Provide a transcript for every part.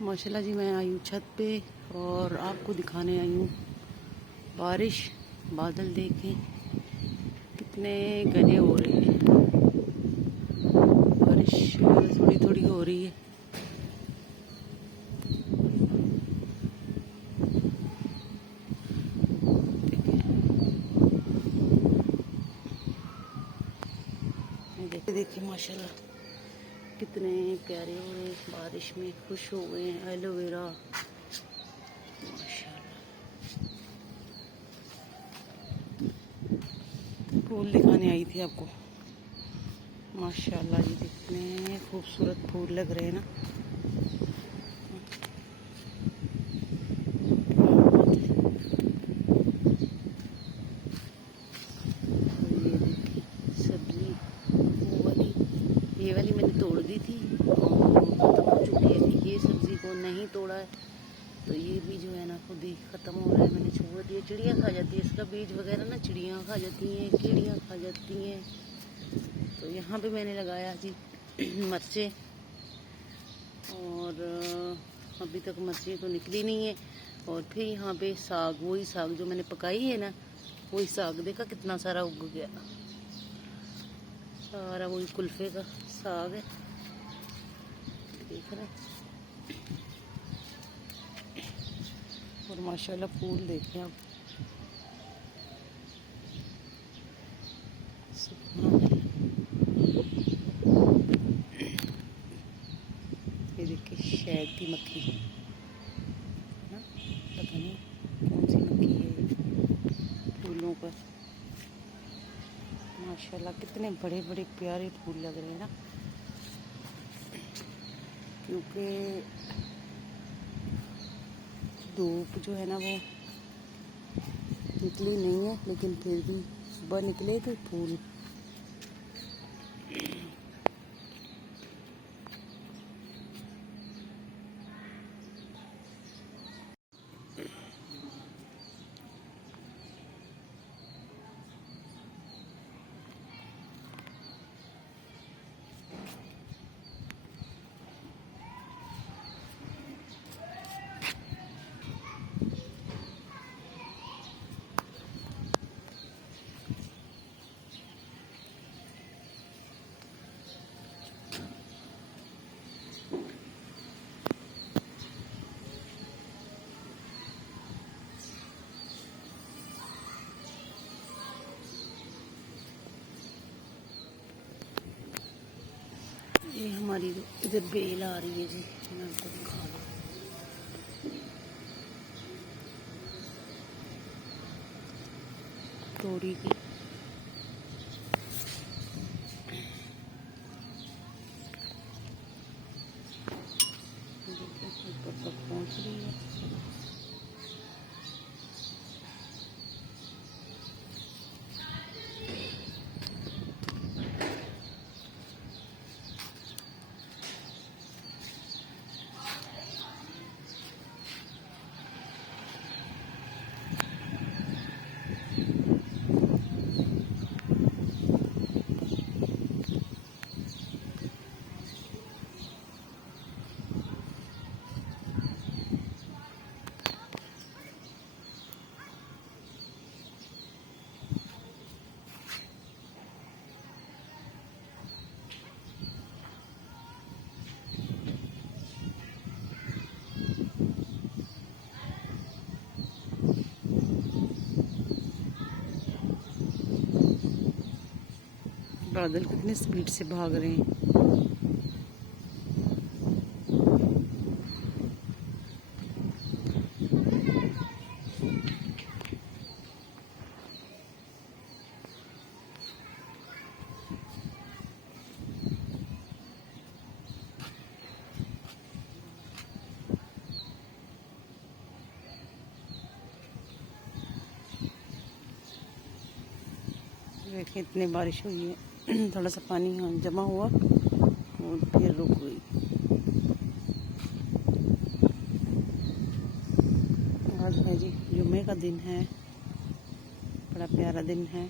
माशाल्लाह जी, मैं आई हूँ छत पे और आपको दिखाने आई हूँ बारिश। बादल देखें कितने घने हो रहे हैं। बारिश थोड़ी थोड़ी हो रही है। देखिए माशाल्लाह कितने प्यारे हो रहे हैं। बारिश में खुश हो गए हैं। एलोवेरा माशाल्लाह। फूल दिखाने आई थी आपको। माशाल्लाह जी, कितने खूबसूरत फूल लग रहे हैं ना। ये वाली मैंने तोड़ दी थी और ख़त्म हो चुकी है। ये सब्ज़ी को नहीं तोड़ा है तो ये भी जो है ना खुद ही ख़त्म हो रहा है। मैंने छोड़ दिया। चिड़िया खा जाती है इसका बीज वगैरह ना, चिड़ियाँ खा जाती हैं, कीड़ियाँ खा जाती हैं। तो यहाँ पे मैंने लगाया जी मिर्चें, और अभी तक मिर्चें तो निकली नहीं है। और फिर यहाँ पे साग, वही साग जो मैंने पकाई है ना, वही साग देखा कितना सारा उग गया। सारा वही कुल्फे का साग है, देख रहे हैं। और माशाल्लाह फूल देखें आप। ये देखिए शहद की मक्खी है ना, पता नहीं कौन सी मक्खी है फूलों पर। माशाल्लाह कितने बड़े बड़े प्यारे फूल लग रहे हैं ना, क्योंकि धूप जो है ना वो निकली नहीं है, लेकिन फिर भी सुबह निकले थे फूल। ये हमारी इधर बेल आ रही है जी, मैं आपको दिखा दूँ। तोरी की ऊपर तक पहुँच रही है। बादल कितने स्पीड से भाग रहे हैं। देखिए इतनी बारिश हुई है, थोड़ा सा पानी यहाँ जमा हुआ और फिर रुक गई। आज है जी जुम्मे का दिन है, बड़ा प्यारा दिन है।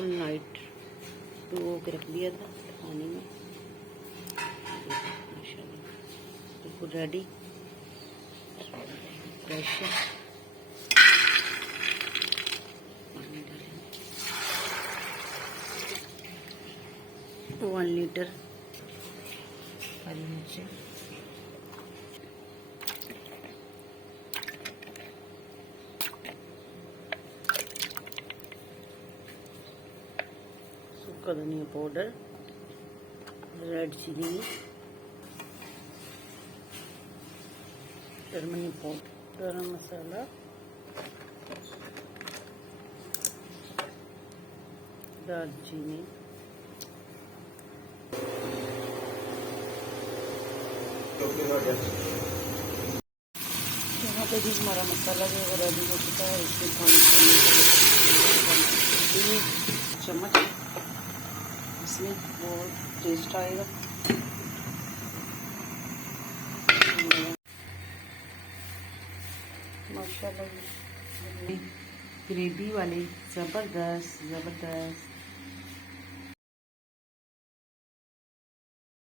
फुल नाइट भिगो के रख दिया था पानी में। माशाल्लाह बिल्कुल रेडी फ्रेश है। पानी डालेंगे 1 लीटर। हरी मिर्चें, सूखा धनिया powder, red chili, turmeric powder, गरम मसाला, दालचीनी, यहाँ पे भी हमारा मसाला जो है रेडी हो चुका है। इसमें पानी चम्मच, इसमें वो टेस्ट आएगा। माशाल्लाह ग्रेवी वाली ज़बरदस्त ज़बरदस्त